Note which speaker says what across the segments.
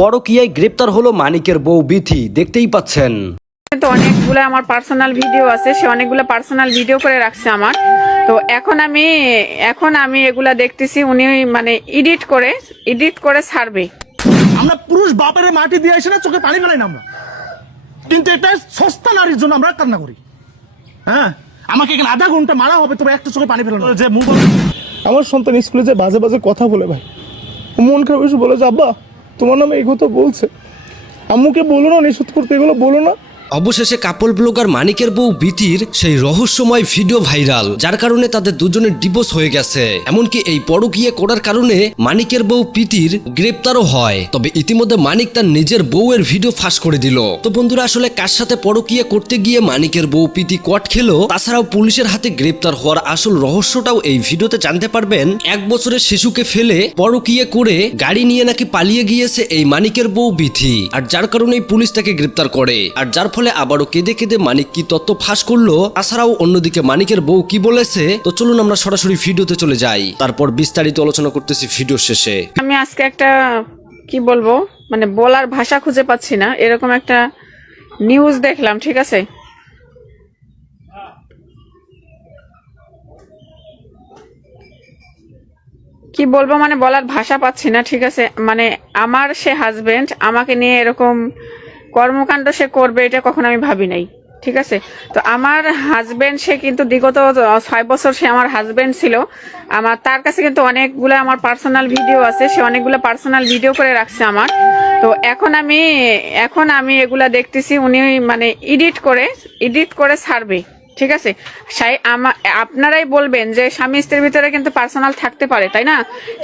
Speaker 1: পরকিয়ায় গ্রেপ্তার হলো মানিকের বউ বিথি দেখতেই পাচ্ছেন।
Speaker 2: তো অনেকগুলো আমার পার্সোনাল ভিডিও আছে সে অনেকগুলো পার্সোনাল ভিডিও করে রাখছে আমার। তো এখন আমি এখন আমি এগুলা দেখতেছি উনি মানে এডিট করে এডিট করে ছাড়বে।
Speaker 3: আমরা পুরুষ বাপের মাটি দিয়ে এসে না চোখে পানি ফেলাই না আমরা। কিন্তু এটা সস্তা নারীর জন্য আমরা কান্না করি। হ্যাঁ? আমাকে এখানে আধা ঘণ্টা মারা হবে তবে একটা চোখে পানি ফেলানো। যে মুখ
Speaker 4: আমার সন্তান স্কুলে যে বাজে বাজে কথা বলে ভাই ও মন খারাপ এসে বলে যে আব্বা তোমার নামে এগুলো তো বলছে। আম্মুকে বলো না নিষেধ করতে এগুলো বলো না।
Speaker 1: অবশেষে কাপল ব্লগার মানিকের বউ বিতির সেই রহস্যময় ভিডিও ভাইরাল, যার কারণে তাদের দুজনের ডিভোর্স হয়ে গেছে। এমনকি এই পরকীয়া করার কারণে মানিকের বউ প্রীতির গ্রেপ্তারও হয়। তবে ইতিমধ্যে মানিক তার নিজের বউয়ের ভিডিও ফাঁস করে দিল। তো বন্ধুরা, আসলে কার সাথে পরকীয়া করতে গিয়ে মানিকের বউ প্রীতি কট খেলো? তাছাড়াও পুলিশের হাতে গ্রেপ্তার হওয়ার আসল রহস্যটাও এই ভিডিওতে জানতে পারবেন। এক বছরের শিশুকে ফেলে পরকীয়া করে গাড়ি নিয়ে নাকি পালিয়ে গিয়েছে এই মানিকের বউ বিথি আর যার কারণেই পুলিশ তাকে গ্রেপ্তার করে। আর যার ফলে আবারও কেঁদে কেঁদে মানিক কি তথ্য ফাঁস করল? তাছাড়াও অন্যদিকে মানিকের বউ কি বলেছে? তো চলুন আমরা সরাসরি ভিডিওতে চলে যাই। তারপর বিস্তারিত আলোচনা করতেছি ভিডিও শেষে।
Speaker 2: আমি আজকে একটা, কি বলব মানে বলার ভাষা খুঁজে পাচ্ছি না। এরকম একটা নিউজ দেখলাম, ঠিক আছে? কি বলব মানে বলার ভাষা পাচ্ছি না, ঠিক আছে? মানে আমার সে হাজবেন্ড আমাকে নিয়ে এরকম কর্মকাণ্ড সে করবে, এটা কখনো আমি ভাবি নাই, ঠিক আছে? তো আমার হাজব্যান্ড সে কিন্তু বিগত ছয় বছর সে আমার হাজব্যান্ড ছিল। আমার, তার কাছে কিন্তু অনেকগুলো আমার পার্সোনাল ভিডিও আছে, সে অনেকগুলো পার্সোনাল ভিডিও করে রাখছে আমার। তো এখন আমি এখন আমি এগুলা দেখতেছি, উনি মানে এডিট করে এডিট করে ছাড়বে। ঠিক আছে? আপনারাই বলবেন যে স্বামী স্ত্রীর ভিতরে কিন্তু পার্সোনাল থাকতে পারে, তাই না?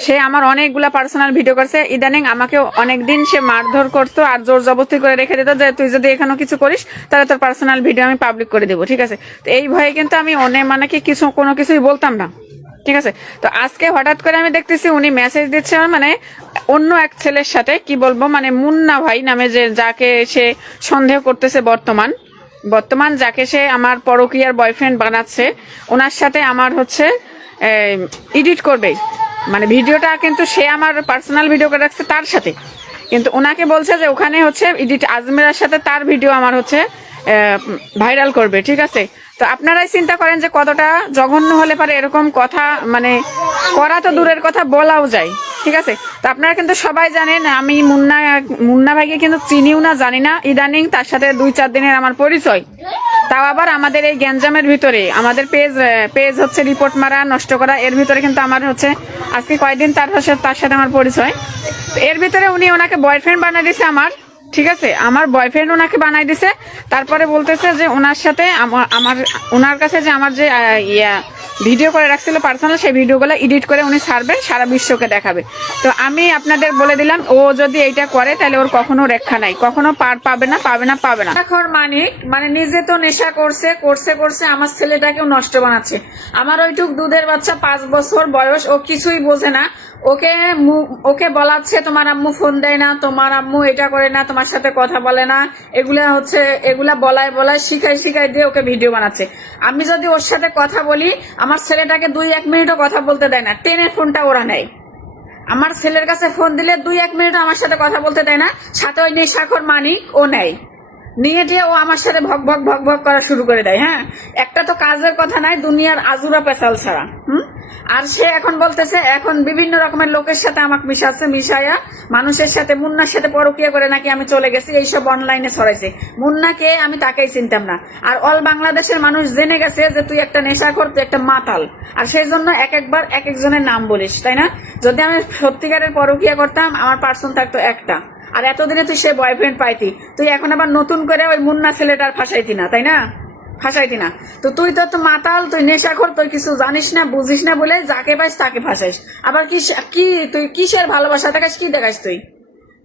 Speaker 2: সে আমার অনেকগুলা পার্সোনাল ভিডিও করছে। ইদানিং আমাকে অনেকদিন সে মারধর করতো আর জোর জবরদস্তি করে রেখে দিত যে, তুই যদি এখানেও কিছু করিস, তাহলে তোর পার্সোনাল ভিডিও আমি পাবলিক করে দেবো। ঠিক আছে? তো এই ভয়ে কিন্তু আমি অনেক মানে কি কিছু, কোনো কিছুই বলতাম না। ঠিক আছে? তো আজকে হঠাৎ করে আমি দেখতেছি উনি মেসেজ দিচ্ছে মানে অন্য এক ছেলের সাথে, কি বলব মানে মুন্না ভাই নামে যে, যাকে সে সন্দেহ করতেছে বর্তমান। বর্তমান যাকে সে আমার পরকিয়ার বয়ফ্রেন্ড বানাচ্ছে, ওনার সাথে আমার হচ্ছে এডিট করবে। মানে ভিডিওটা কিন্তু সে আমার পার্সোনাল ভিডিও করে রাখছে তার সাথে। কিন্তু ওনাকে বলছে যে ওখানে হচ্ছে এডিট আজমেরার সাথে তার ভিডিও আমার হচ্ছে ভাইরাল করবে, ঠিক আছে? তো আপনারাই চিন্তা করেন যে কতটা জঘন্য হলে পারে এরকম কথা মানে করা তো দূরের কথা বলাও যায়, ঠিক আছে? তো আপনারা কিন্তু সবাই জানেন, আমি মুন্না মুন্না ভাইকে কিন্তু চিনিও না, জানি না। ইদানিং তার সাথে দুই চার দিনের আমার পরিচয়। তাও আবার আমাদের এই গ্যাঞ্জামের ভিতরে, আমাদের পেজ পেজ হচ্ছে রিপোর্ট মারা, নষ্ট করা, এর ভিতরে কিন্তু আমার হচ্ছে, আজকে কয়েকদিন তার সাথে তার সাথে আমার পরিচয়। এর ভিতরে উনি ওনাকে বয়ফ্রেন্ড বানিয়ে দিয়েছে আমার। ঠিক আছে, আমার বয়ফ্রেন্ড ওনাকে বানাই দিছে, তারপরে বলতেছে যে ওনার সাথে আমার আমার, ওনার কাছে যে আমার যে ইয়া ভিডিও করে রাখছিল পার্সোনাল সেই ভিডিওগুলো এডিট করে উনি ছাড়বেন, সারা বিশ্বকে দেখাবে। তো আমি আপনাদের বলে দিলাম, ও যদি এইটা করে, তাহলে ওর কখনো রেখা নাই। কখনো পার পাবে না পাবে না পাবে না। এখন মানিক মানে নিজে তো নেশা করছে করছে করছে, আমার ছেলেটাকেও নষ্ট বানাচ্ছে। আমার ওইটুক দুধের বাচ্চা পাঁচ বছর বয়স, ও কিছুই বোঝে না। ওকে ওকে বলাচ্ছে, তোমার আম্মু ফোন দেয় না, তোমার আম্মু এটা করে না, তোমার সাথে কথা বলে না। এগুলা হচ্ছে, এগুলা বলায় বলায় শিখাই শিখাই দিয়ে ওকে ভিডিও বানাচ্ছে। আমি যদি ওর সাথে কথা বলি, আমার ছেলেটাকে দুই এক মিনিটও কথা বলতে দেয় না। টেনের ফোনটা ওরা নেয়। আমার ছেলের কাছে ফোন দিলে দুই এক মিনিট আমার সাথে কথা বলতে দেয় না। সাথে ওই নেশাখর মানিক, ও নেয়। নিয়ে দিয়ে ও আমার সাথে ভক ভক ভক ভক করা শুরু করে দেয় হ্যাঁ? একটা তো কাজের কথা নাই, দুনিয়ার আজুরা পেশাল ছাড়া, হুম? আর সে এখন বলতেছে, এখন বিভিন্ন রকমের লোকের সাথে আমাকে মিশাচ্ছে, মিশাইয়া মানুষের সাথে, মুন্নার সাথে পরকিয়া করে নাকি আমি চলে গেছি, এইসব অনলাইনে ছড়াইছে। মুন্নাকে আমি তাকেই চিনতাম না। আর অল বাংলাদেশের মানুষ জেনে গেছে যে তুই একটা নেশা কর তুই একটা মাতাল। আর সেই জন্য এক একবার এক একজনের নাম বলিস, তাই না? যদি আমি সত্যিকারের পরকিয়া করতাম, আমার পার্সন থাকতো একটা। আর এতদিনে তুই সে বয়ফ্রেন্ড পাইতি। তুই এখন আবার নতুন করে ওই মুন্না ছেলেটার ফাঁসাইতি না, তাই না? ফাঁসাইতি না। তো তুই তো তো মাতাল, তুই নেশাখোর তুই কিছু জানিস না, বুঝিস না বলে যাকে পাইস তাকে ফাঁসাইস। আবার কি কি তুই কিসের ভালোবাসা দেখাস, কি দেখাস তুই?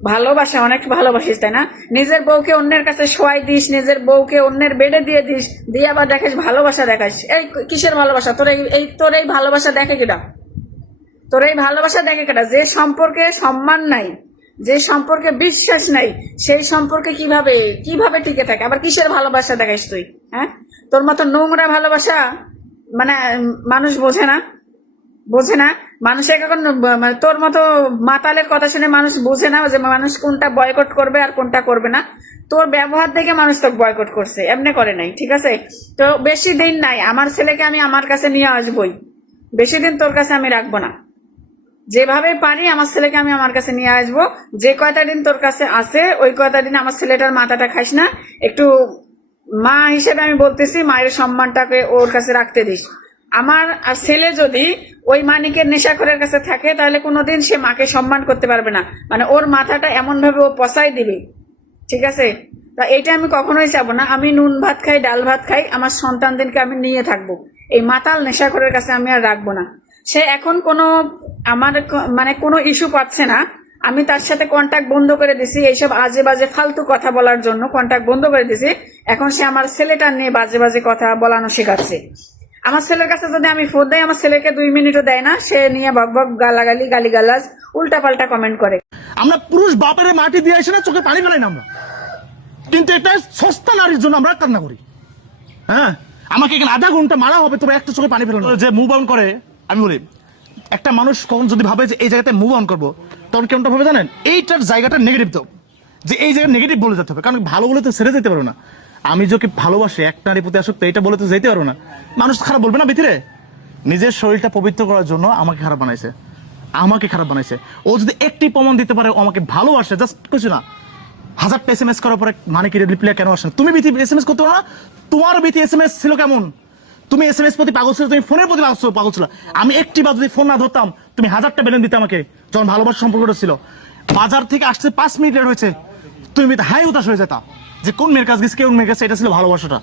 Speaker 2: ভালোবাসা, অনেক ভালোবাসিস, তাই না? নিজের বউকে অন্যের কাছে শোয়াই দিস, নিজের বউকে অন্যের বেডে দিয়ে দিস, দিয়ে আবার দেখাস ভালোবাসা দেখাস। এই কিসের ভালোবাসা? তোর এই- তোর এই ভালোবাসা দেখে কিনা তোর এই ভালোবাসা দেখে কেটা যে সম্পর্কে সম্মান নাই যে সম্পর্কে বিশ্বাস নাই, সেই সম্পর্কে কীভাবে কীভাবে টিকে থাকে? আবার কিসের ভালোবাসা দেখাইস তুই হ্যাঁ? তোর মতো নোংরা ভালোবাসা মানে মানুষ বোঝে না বোঝে না। মানুষ এখন মানে তোর মতো মাতালের কথা শুনে মানুষ বোঝে না যে মানুষ কোনটা বয়কট করবে আর কোনটা করবে না। তোর ব্যবহার দেখে মানুষ তোকে বয়কট করছে, এমনি করে নাই, ঠিক আছে? তো বেশি দিন নাই, আমার ছেলেকে আমি আমার কাছে নিয়ে আসবই। বেশি দিন তোর কাছে আমি রাখব না। যেভাবে পারি আমার ছেলেকে আমি আমার কাছে নিয়ে আসব। যে কয়টা দিন তোর কাছে আছে, ওই কয়টা দিন আমার ছেলেটার মাথাটা খাস না। একটু মা হিসেবে আমি বলতেছি, মায়ের সম্মানটাকে ওর কাছে রাখতে দিস। আমার আর ছেলে যদি ওই মানিকের নেশাখরের কাছে থাকে, তাহলে কোনোদিন সে মাকে সম্মান করতে পারবে না। মানে ওর মাথাটা এমন ভাবে ও পচাই দিবে। ঠিক আছে? তা এটা আমি কখনোই চাবো না। আমি নুন ভাত খাই, ডাল ভাত খাই, আমার সন্তানদেরকে আমি নিয়ে থাকব। এই মাতাল নেশাখরের কাছে আমি আর রাখব না। সে এখন কোনো আমার মানে কোনো ইস্যু পাচ্ছে না। আমি তার সাথে কন্ট্যাক্ট বন্ধ করে দিছি এইসব আজে বাজে ফালতু কথা বলার জন্য কন্ট্যাক্ট বন্ধ করে দিছি। এখন সে আমার ছেলেটা নিয়ে বাজে বাজে কথা বলানো শেখাচ্ছে। আমার ছেলের কাছে যদি আমি ফোন দেয় আমার ছেলেকে দুই মিনিটও দেয় না। সে নিয়ে বক বক গালাগালি গালিগালাজ উল্টা পাল্টা কমেন্ট করে।
Speaker 4: আমরা পুরুষ বাপের মাটি দিয়ে আসে না চোখে পানি ফেলাই না আমরা। কিন্তু এটা সস্তা নারীর জন্য আমরা কান্না করি। হ্যাঁ? আমাকে এখানে আধা ঘণ্টা মারা হবে তবে একটা চোখে পানি ফেলানো। যে মুভ অন করে আমি বলি একটা মানুষ কখন যদি ভাবে যে এই জায়গাতে মুভ অন করব, তখন কেমনটা ভাবে জানেন? এইটার জায়গাটা নেগেটিভ তো। যে এই জায়গায় নেগেটিভ বলে যেতে হবে, কারণ ভালো বলে তো ছেড়ে যেতে পারো না। আমি যাকে ভালোবাসি, এক নারী প্রতি আসক্ত এটা বলে তো যেতে পারো না। মানুষ খারাপ বলবে না ভিতরে? নিজের শরীরটা পবিত্র করার জন্য আমাকে খারাপ বানাইছে। আমাকে খারাপ বানাইছে। ও যদি একটি প্রমাণ দিতে পারে আমাকে ভালোবাসে জাস্ট কিছু না। হাজারটা এস এম এস করার পরে মানে কি রিপ্লাই কেন আসে না? তুমি বিথি এস এম এস করতে পারো না? তোমার বিথি এস এম এস ছিল কেমন? তুমি এস এম এস প্রতি পাগল ছিল, তুমি ফোনের প্রতি পাগল ছিল- আমি একটি বার যদি ফোন না ধরতাম, তুমি হাজারটা বেলেন দিতে আমাকে, যখন ভালোবাসা সম্পর্কটা ছিল। বাজার থেকে আসতে পাঁচ মিনিট লেট হয়েছে, তুমি হাই উদাস হয়ে যেতাম যে কোন মেয়ের কাছে গেছে কেউ মেয়ের কাছে, এটা ছিল ভালোবাসাটা।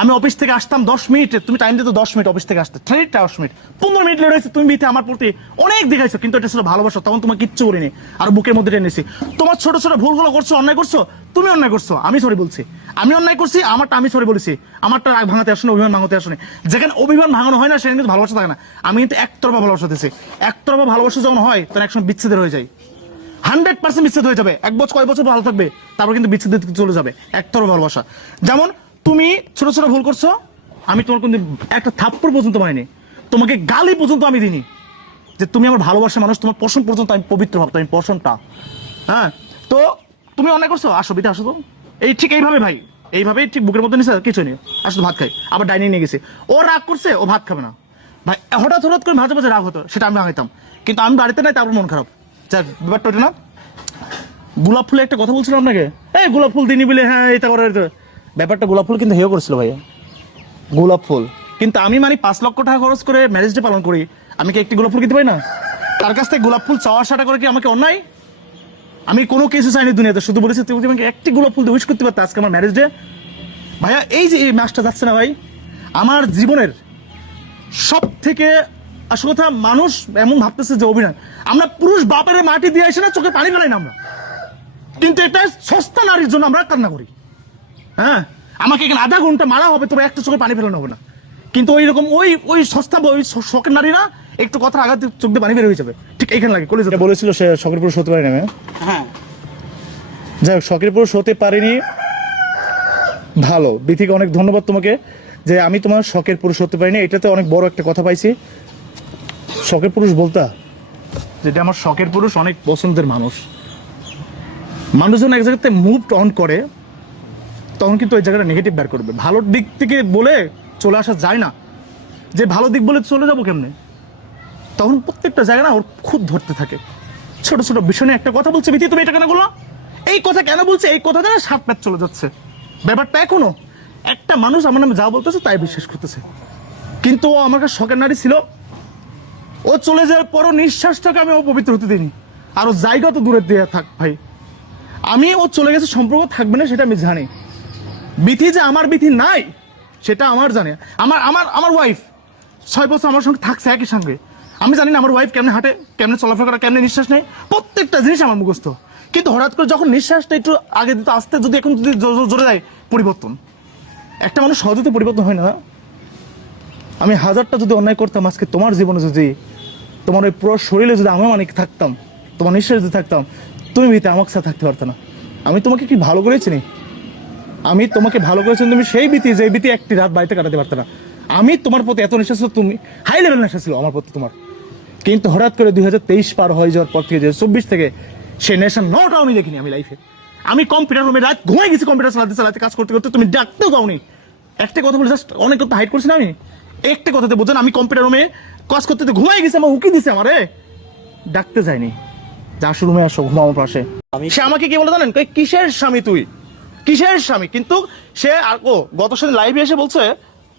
Speaker 4: আমি অফিস থেকে আসতাম দশ মিনিটে, তুমি টাইম দিতে দশ মিনিট অফিস থেকে আসতে। ঠিক দশ মিনিট পনেরো মিনিট লেট হয়েছে, তুমি বিতে আমার প্রতি অনেক দেখাইছো, কিন্তু এটা ছিল ভালোবাসা, তখন তোমার কিচ্ছু করিনি আর বুকের মধ্যে টেনেছি তোমার ছোট ছোট ভুলগুলো করছ, অন্যায় করছ, তুমি অন্যায় করছ, আমি সরি বলছি। আমি অন্যায় করছি, আমারটা আমি সরি বলেছি। আমারটা রাগ ভাঙাতে আসুন, অভিমান ভাঙাতে আসুন। যেখানে অভিমান ভাঙানো হয় না, সেখানে কিন্তু ভালোবাসা থাকে না। আমি কিন্তু একতরফা ভালোবাসা দিচ্ছি একতরফা ভালোবাসা যখন হয়, তখন একসময় বিচ্ছেদের হয়ে যায়। হান্ড্রেড পার্সেন্ট বিচ্ছেদ হয়ে যাবে। এক বছর কয় বছর ভালো থাকবে, তারপর কিন্তু বিচ্ছেদ চলে যাবে। একতরফা ভালোবাসা। যেমন তুমি ছোট ছোট ভুল করছ, আমি তোমার কিন্তু একটা থাপ্পড় পর্যন্ত মারিনি তোমাকে গালি পর্যন্ত আমি দিইনি। যে তুমি আমার ভালোবাসা মানুষ, তোমার পশম পর্যন্ত আমি পবিত্র ভাবতো আমি পশমটা। হ্যাঁ? তো তুমি অন্যায় করছ? আসো বিতে আসো তো। এই ঠিক এইভাবে ভাই, এইভাবেই ঠিক বুকের মধ্যে নিছে কিছু নেই। আসো ভাত খাই। আবার ডাইনিং নিয়ে গেছে। ও রাগ করছে, ও ভাত খাবে না। ভাই, হঠাৎ হঠাৎ করে মাঝে মাঝে রাগ হতো, সেটা আমি ভাঙাইতাম। কিন্তু আমি বাড়িতে নাই, তারপর মন খারাপ। যাক ব্যাপারটা ওটা না? গোলাপ ফুলে একটা কথা বলছিলাম আপনাকে? এই গোলাপ ফুল দিনই বলে হ্যাঁ এটা করে। ব্যাপারটা গোলাপ ফুল কিন্তু হেও করেছিল ভাইয়া। গোলাপ ফুল? কিন্তু আমি মানে পাঁচ লক্ষ টাকা খরচ করে ম্যারেজ ডে পালন করি। আমি কি একটি গোলাপ ফুল কিনতে পারি না? তার কাছ থেকে গোলাপ ফুল চাওয়া আসাটা করে কি আমাকে অন্যায়? আমি কোনো কিছু চাইনি দুনিয়াতে শুধু বলেছি তুমি আমাকে একটি গোলাপ ফুল উইশ করতে পারতে আজকে আমার ম্যারেজ ডে ভাইয়া এই যে এই মাসটা যাচ্ছে না ভাই আমার জীবনের সব থেকে আসল কথা মানুষ এমন ভাবতেছে যে অভিনয়। আমরা পুরুষ বাপের মাটি দিয়ে এসে না চোখে পানি ফেলাই না আমরা। কিন্তু এটা সস্তা নারীর জন্য আমরা কান্না করি। হ্যাঁ? আমাকে এখানে আধা ঘণ্টা মারা হবে তবে একটা চোখে পানি ফেলানো হবে না। কিন্তু ওই রকম ওই ওই সস্তা ওই শখের নারীরা একটু কথা আঘাত চোখ দিয়ে পানি বের হয়ে যাবে। ঠিক এখানে লাগে কলেজ বলেছিল সে শখের পুরুষ হতে পারে না
Speaker 5: হ্যাঁ।
Speaker 6: যাই হোক শখের পুরুষ হতে পারিনি। ভালো। বিথিকে অনেক ধন্যবাদ তোমাকে যে আমি তোমার শখের পুরুষ হতে পারিনি। এটাতে অনেক বড় একটা কথা পাইছি। শখের পুরুষ বলতা? যেটা আমার শখের পুরুষ অনেক পছন্দের মানুষ। মানুষ যখন এক জায়গাতে মুভ অন করে তখন কিন্তু ওই জায়গাটা নেগেটিভ বের করবে। ভালো দিক থেকে বলে চলে আসা যায় না। যে ভালো দিক বলে চলে যাব কেমনে? তখন প্রত্যেকটা জায়গা না ওর খুব ধরতে থাকে। ছোট ছোট বিষয় নিয়ে একটা কথা বলছে, বিতি, তুমি এটা কেন বলল? এই কথা কেন বলছে? এই কথা না সাত প্যাট চলে যাচ্ছে। ব্যাপারটা এখনও, একটা মানুষ আমার নামে যা বলতেছে তাই বিশ্বাস করতেছে। কিন্তু ও আমার কাছে শখের নারী ছিল। ও চলে যাওয়ার পরও নিঃশ্বাসটাকে আমি অপবিত্র হতে দিইনি। আর ও জায়গা তো দূরে দিয়ে থাক ভাই। আমি ও চলে গেছে সম্পর্ক থাকবে না সেটা আমি জানি। বিথি যে আমার বিথি নাই, সেটা আমার জানি। আমার আমার আমার ওয়াইফ ছয় বছর আমার সঙ্গে থাকছে একই সঙ্গে। আমি জানি না আমার ওয়াইফ কেমনে হাঁটে, কেমনে চলাফেরা করে, কেমনে নিঃশ্বাস নেয়। প্রত্যেকটা জিনিস আমার মুখস্থ। কিন্তু হঠাৎ করে যখন নিঃশ্বাসটা একটু আগে দিতে, আসতে যদি এখন যদি জোরে দেয় পরিবর্তন। একটা মানুষ সহজে তো পরিবর্তন হয় না। আমি হাজারটা যদি অন্যায় করতাম আজকে তোমার জীবনে যদি, তোমার ওই পুরো শরীরে যদি আমি অনেক থাকতাম, তোমার নিঃশ্বাস যদি থাকতাম, তুমি ভিতে আমার সাথে থাকতে পারতো না। আমি তোমাকে কি ভালো করে চিনি? আমি তোমাকে ভালো করেছি তুমি সেই বিতি যে বিতি একটি রাত বাড়িতে কাটাতে পারতে না। আমি তোমার প্রতি এত নেশা ছিল তুমি হাই লেভেল নেশা ছিল আমার প্রতি তোমার।
Speaker 4: কিন্তু হঠাৎ করে দুই হাজার তেইশ পার হয়ে যাওয়ার পর থেকে যে চব্বিশ থেকে সে নেশন নটাও আমি দেখিনি আমি লাইফে আমি কম্পিউটার রুমে রাত ঘুমাই গেছি কম্পিউটার চালাতে চালাতে কাজ করতে করতে তুমি ডাকতেও দাওনি একটা কথা বলে জাস্ট অনেক কথা হাইড করছি না আমি? একটা কথাতে বলছেন আমি কম্পিউটার রুমে কাজ করতে ঘুমাই গেছি আমার হুকি দিছে আমারে। ডাকতে যায়নি। যা রুমে আসো ঘুমাও আমার পাশে। সে আমাকে কি বলে জানেন? কই, কিসের স্বামী তুই? কিসের স্বামী? কিন্তু সে আর, ও, গত সাথে লাইভে এসে বলছে,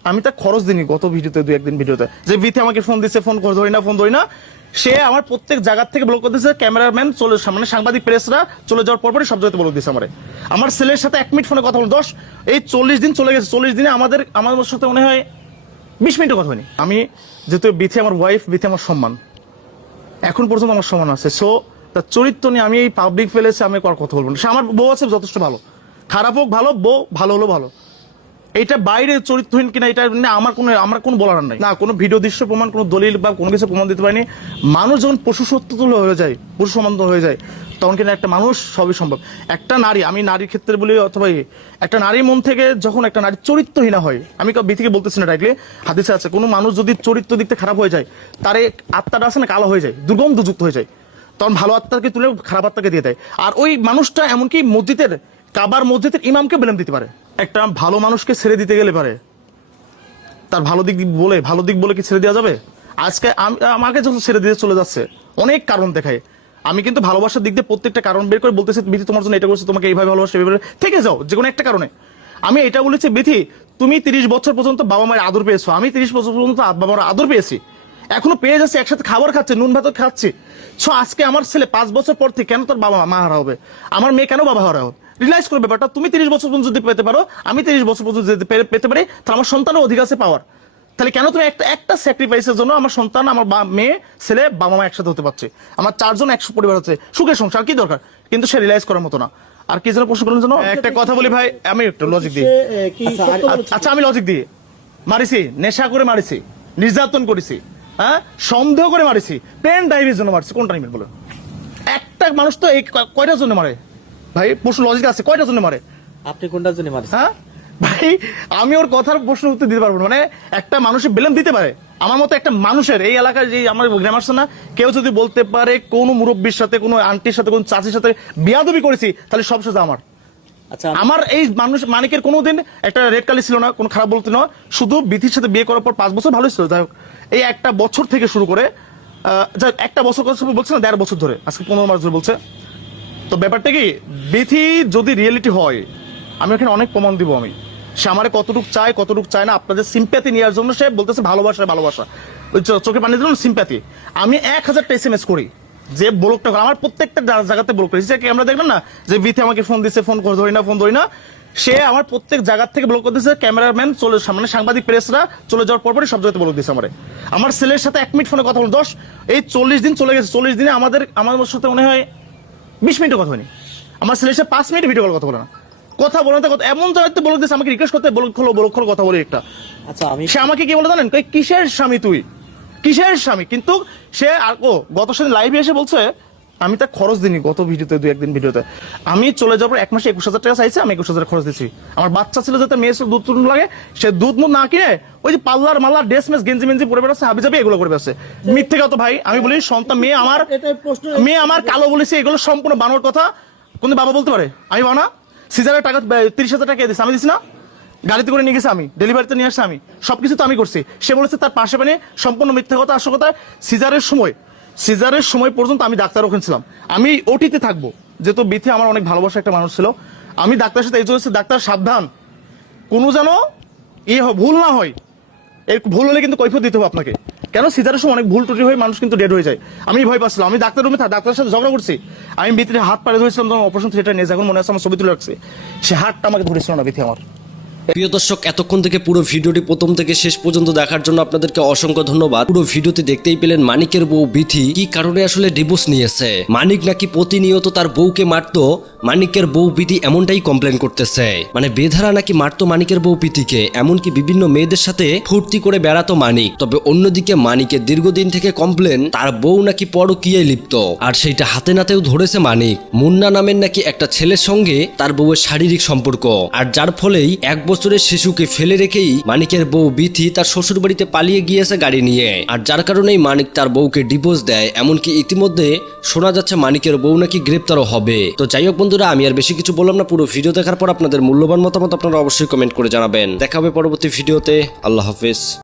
Speaker 4: আমি তার খরচ দিইনি গত ভিডিওতে দু একদিন ভিডিওতে। যে বিথে আমাকে ফোন দিচ্ছে ফোন করে ধরি না ফোন ধরি না, সে আমার প্রত্যেক জায়গা থেকে ব্লক করে দিচ্ছে ক্যামেরাম্যান চলে মানে সাংবাদিক প্রেসরা চলে যাওয়ার পরপরই সব জায়গাতে ব্লক দিচ্ছে আমার। আমার ছেলের সাথে এক মিনিট ফোনে কথা বল, দশ, এই চল্লিশ দিন চলে গেছে, চল্লিশ দিনে আমাদের, আমার সাথে মনে হয় বিশ মিনিটও কথা হয়নি। আমি যেহেতু বিথি আমার ওয়াইফ বিথে আমার সম্মান, এখন পর্যন্ত আমার সম্মান আছে। সো তার চরিত্র নিয়ে আমি এই পাবলিক ফেলেছে আমি কথা বলব না। সে আমার বউ আছে, যথেষ্ট ভালো। খারাপ হোক ভালো বউ ভালো হলো ভালো। এটা বাইরে চরিত্রহীন কিনা এটা নিয়ে আমার কোনো আমার কোনো বলার নাই। না। কোনো ভিডিও দৃশ্য প্রমাণ কোনো দলিল বা কোনো কিছু প্রমাণ দিতে পারিনি। মানুষ যখন পশু সত্য তুলে হয়ে যায় পশু সমান হয়ে যায় তখন কিনা একটা মানুষ সবই সম্ভব। একটা নারী আমি নারীর ক্ষেত্রে বলি অথবা একটা নারীর মন থেকে যখন একটা নারী চরিত্রহীনা হয় আমি কাউ বিথিকে বলতেছি না ডাইরেক্টলি হাদিসে আছে কোনো মানুষ যদি চরিত্র দিক থেকে খারাপ হয়ে যায় তার এই আত্মাটা আছে না কালো হয়ে যায় দুর্গন্ধযুক্ত হয়ে যায় তখন ভালো আত্মাকে তুলে খারাপ আত্মাকে দিয়ে দেয়। আর ওই মানুষটা এমনকি মসজিদের কাবার মসজিদের ইমামকে বেলেম দিতে পারে। একটা ভালো মানুষকে ছেড়ে দিতে গেলে পারে। তার ভালো দিক বলে, ভালো দিক বলে কি ছেড়ে দেওয়া যাবে? আজকে আম- আমাকে যখন ছেড়ে দিয়ে চলে যাচ্ছে, অনেক কারণ দেখায়। আমি কিন্তু ভালোবাসার দিক দিয়ে প্রত্যেকটা কারণ বের করে বলতেছি বিধি তোমার জন্য এটা করছে, তোমাকে এইভাবে ভালোবাসে, এইভাবে থেকে যাও, যে কোনো একটা কারণে। আমি এটা বলেছি বিধি তুমি তিরিশ বছর পর্যন্ত বাবা মায়ের আদর পেয়েছ। আমি তিরিশ বছর পর্যন্ত বাবা মায়ের আদর পেয়েছি। এখনও পেয়ে যাচ্ছে, একসাথে খাবার খাচ্ছে, নুন, ভাত খাচ্ছি। সো আজকে আমার ছেলে পাঁচ বছর পর থেকে কেন তোর বাবা মা হারা হবে? আমার মেয়ে কেন বাবা হারা হবে? রিলাইজ করবে ব্যাপারটা তুমি তিরিশ বছর পর্যন্ত যদি পেতে পারো আমি তিরিশ বছর পর্যন্ত যদি পেতে পারি তাহলে আমার সন্তানও অধিকার আছে পাওয়ার। তাহলে কেন তুমি একটা একটা স্যাক্রিফাইসের জন্য আমার সন্তান আমার বা- মেয়ে ছেলে বাবা মা একসাথে হতে পারছে? আমার চারজন একশো পরিবার হচ্ছে সুখের সংসার কি দরকার? কিন্তু সে রিলাইজ করার মতো না। আর কি যেন প্রশ্ন করার জন্য একটা কথা বলি ভাই আমি একটু লজিক দিই। আচ্ছা আমি লজিক দিই। মারিছি নেশা করে মারিছি নির্যাতন করেছি হ্যাঁ? সন্দেহ করে মারিছি পেন ড্রাইভের জন্য মারছি কোন টাইমের বলে? একটা মানুষ তো এই কয়টার জন্য মারে? ভাই প্রশ্ন লজিক আছে। কয়টা জন্য মারে?
Speaker 7: আপনি কোনটার জন্য মারছেন
Speaker 4: হ্যাঁ? ভাই আমি ওর কথার প্রশ্ন উত্তর দিতে পারব না। মানে একটা মানুষের বেলেম দিতে পারে। আমার মতো একটা মানুষের এই এলাকার যে আমার গ্রাম আসছে না কেউ যদি বলতে পারে কোনো মুরব্বীর সাথে কোনো আন্টির সাথে কোনো চাচির সাথে বিয়াদবি করেছি তাহলে সব সাথে আমার।
Speaker 7: আচ্ছা
Speaker 4: আমার এই মানুষ মানিকের কোনোদিন একটা রেড কালি ছিল না কোনো খারাপ বলতে না। শুধু বিধির সাথে বিয়ে করার পর পাঁচ বছর ভালোই ছিল। যাই হোক এই একটা বছর থেকে শুরু করে আহ, একটা বছর বলছে না দেড় বছর ধরে আজকে পনেরো মাস ধরে বলছে। তো ব্যাপারটা কি, বিধি যদি রিয়েলিটি হয়, আমি এখানে অনেক প্রমাণ দিব আমি। সে আমারে কতটুকু চায় কতটুকু চায় না, আপনাদের সিম্প্যাথি নেওয়ার জন্য সে বলতেছে ভালোবাসা ভালোবাসা। ওই চোখে পানি দিল সিম্প্যাথি আমি এক হাজারটা এস এম এস করি, যে ব্লকটা করে, আমার প্রত্যেকটা জায়গাতে ব্লক করেছি। যে আমরা দেখলাম না, যে বিথি আমাকে ফোন দিচ্ছে ফোন করে ধরি না ফোন ধরি না, সে আমার প্রত্যেক জায়গা থেকে ব্লক করে দিচ্ছে ক্যামেরাম্যান চলে মানে সাংবাদিক প্রেসরা চলে যাওয়ার পরপরই সব জায়গাতে ব্লক দিচ্ছে আমার। আমার ছেলের সাথে এক মিনিট ফোনে কথা বল দশ এই চল্লিশ দিন চলে গেছে, চল্লিশ দিনে আমাদের আমার সাথে মনে হয় বিশ মিনিটও কথা হয়নি আমার ছেলের সাথে পাঁচ মিনিট ভিডিও কল কথা বলে না। কথা বলতে না কথা এমন জায়গাতে বলে দিয়েছে আমাকে রিকোয়েস্ট করতে বলে খোলো বলো খোলো কথা বলি একটা।
Speaker 7: আচ্ছা আমি
Speaker 4: সে আমাকে কি বলে জানেন? কই, কিসের স্বামী তুই? কিসের স্বামী? কিন্তু সে আর ও গত সেদিন লাইভে এসে বলছে আমি তার খরচ দিইনি গত ভিডিওতে দু একদিন ভিডিওতে। আমি চলে যাওয়ার পর এক মাসে একুশ হাজার টাকা চাইছে আমি একুশ হাজার খরচ দিচ্ছি আমার বাচ্চা ছিল যাতে মেয়ে দুধ টুধ লাগে সে দুধ মুধ না কিনে ওই যে পাল্লার মাল্লার ড্রেস মেস গেঞ্জি মেঞ্জি পরে বেড়াচ্ছে হাবি যাবে এগুলো করে বেড়াচ্ছে। মিথ্যে কথা ভাই আমি বলি সন্তান মেয়ে আমার মেয়ে আমার কালো বলেছে এগুলো সম্পূর্ণ বানোর কথা। কোন বাবা বলতে পারে আমি বাবা না। সিজারের টাকা তিরিশ হাজার টাকা দিচ্ছি আমি দিচ্ছি না। গাড়িতে করে নিয়ে গেছে আমি ডেলিভারিতে নিয়ে আসছে আমি। সবকিছু তো আমি করছি। সে বলেছে তার পাশে মানে সম্পূর্ণ মিথ্যা কথা আসল কথা সিজারের সময় সিজারের সময় পর্যন্ত আমি ডাক্তার ওখানে ছিলাম। আমি ওটিতে থাকব। যেহেতু বিথি আমার অনেক ভালোবাসা একটা মানুষ ছিল। আমি ডাক্তারের সাথে এই জন্য ডাক্তার সাবধান। কোনো যেন ইয়ে ভুল না হয়, এর ভুল হলে কিন্তু কৈফত দিতে হবে আপনাকে। কেন? সিজারের সময় অনেক ভুল ত্রুটি হয়ে মানুষ কিন্তু ডেড হয়ে যায়। আমি ভয় পাচ্ছিলাম। আমি ডাক্তার রুমে ডাক্তারের সাথে ঝগড়া করছি। আমি ভিতরে হাত পাড়ে ধরেছিলাম তখন অপারেশন থিয়েটার নিয়ে যখন মনে আছে আমার ছবি তুলে রাখছে। সে হাতটা আমাকে ধরেছিল না বিথি আমার।
Speaker 1: প্রিয় দর্শক, এতক্ষণ থেকে পুরো ভিডিওটি প্রথম থেকে শেষ পর্যন্ত দেখার জন্য আপনাদেরকে অসংখ্য ধন্যবাদ। পুরো ভিডিওতে দেখতেই পেলেন মানিকের বউ বিথি কি কারণে আসলে ডিভোর্স নিয়েছে? মানিক নাকি প্রতিনিয়ত তার বউকে মারতো? মানিকের বউ বিধি এমনটাই কমপ্লেন করতেছে। মানে বেধারা নাকি মারতো মানিকের বউ বিধিকে এমনকি বিভিন্ন মেয়েদের সাথে ফুর্তি করে বেড়াতো মানিক। তবে অন্যদিকে মানিকের দীর্ঘদিন থেকে কমপ্লেন তার বউ নাকি পরকীয়ায় লিপ্ত। আর সেইটা হাতে নাতেও ধরেছে মানিক। মুন্না নামের নাকি একটা ছেলের সঙ্গে তার বউয়ের শারীরিক সম্পর্ক। আর যার ফলেই এক বছর বছরের শিশুকে ফেলে রেখেই মানিকের বউ বিথি তার শ্বশুর বাড়িতে পালিয়ে গিয়েছে গাড়ি নিয়ে। আর যার কারণেই মানিক তার বউকে ডিভোর্স দেয়, এমনকি ইতিমধ্যে শোনা যাচ্ছে মানিকের বউ নাকি গ্রেপ্তারও হবে। তো যাই হোক বন্ধুরা, আমি আর বেশি কিছু বললাম না, পুরো ভিডিও দেখার পর আপনাদের মূল্যবান মতামত আপনারা অবশ্যই কমেন্ট করে জানাবেন। দেখা হবে পরবর্তী ভিডিওতে, আল্লাহ হাফেজ।